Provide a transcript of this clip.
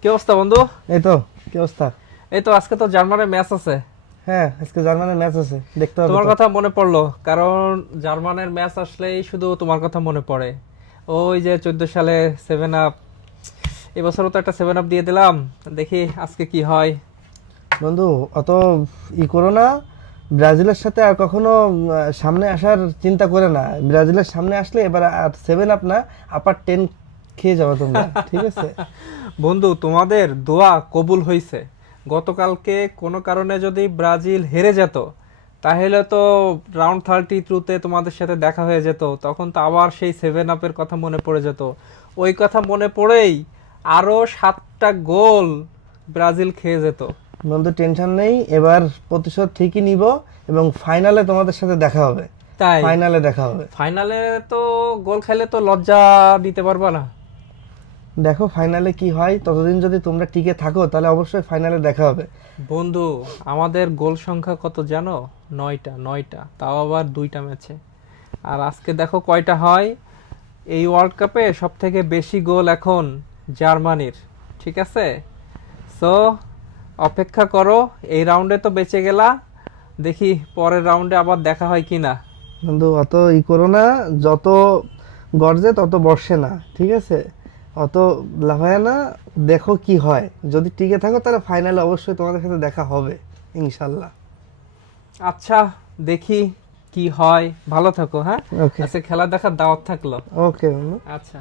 কি অবস্থা বন্ধু? এই তো। কি অবস্থা? এই তো আজকে তো জার্মানির ম্যাচ আছে। হ্যাঁ, আজকে জার্মানির ম্যাচ আছে, দেখতে হবে তোমার তো। কথা মনে পড়লো, কারণ জার্মানির ম্যাচ আসলেই শুধু তোমার কথা মনে পড়ে। ওই যে 14 সালে 7 আপ, এবছরও তো একটা 7 আপ দিয়ে দিলাম। দেখি আজকে কি হয়। বন্ধু, অত করো না। ব্রাজিলের সাথে আর কখনো সামনে আসার চিন্তা করে না। ব্রাজিলের সামনে আসলে এবার আর 7 আপ না, আপার 10 খেয়ে যাবে তোমরা, ঠিক আছে? বন্ধু, তোমাদের দোয়া কবুল হইছে। গতকালকে কোনো কারণে যদি ব্রাজিল হেরে যেত, তাহলে তো রাউন্ড 32-তে তোমাদের সাথে দেখা হয়ে যেত। তখন তো আবার সেই 7 আপের কথা মনে পড়ে যেত। ওই কথা মনে পড়েই আরো 7টা গোল ব্রাজিল খেয়ে যেত। বন্ধু, টেনশন নেই, এবার প্রতিশোধ ঠিকই নিব এবং ফাইনালে তোমাদের সাথে দেখা হবে। তাই ফাইনালে দেখা হবে। ফাইনালে তো গোল খেলে তো লজ্জা দিতে পারবা না। দেখো ফাইনালে কি হয়, ততদিন যদি তোমরা টিকে থাকো তাহলে অবশ্যই ফাইনালে দেখা হবে। বন্ধু, আমাদের গোল সংখ্যা কত জানো? 9টা, 9টা, তাও আবার 2টা ম্যাচে। আর আজকে দেখো কয়টা হয়। এই ওয়ার্ল্ড কাপে সব থেকে বেশি গোল এখন জার্মানির। ঠিক আছে, সো অপেক্ষা করো। এই রাউন্ডে তো বেঁচে গেলা, দেখি পরের রাউন্ডে আবার দেখা হয় কিনা। বন্ধু, অত করো না। যত গর্জে তত বর্ষে না, ঠিক আছে? অত লাফায় না। দেখো কি হয়, যদি টিকে থাকো তাহলে ফাইনালে অবশ্যই তোমাদের সাথে দেখা হবে, ইনশাল্লাহ। আচ্ছা, দেখি কি হয়। ভালো থাকো, হ্যাঁ। ওকে। আজকে খেলা দেখার দাওয়াত থাকলো। ওকে বন্ধু। আচ্ছা।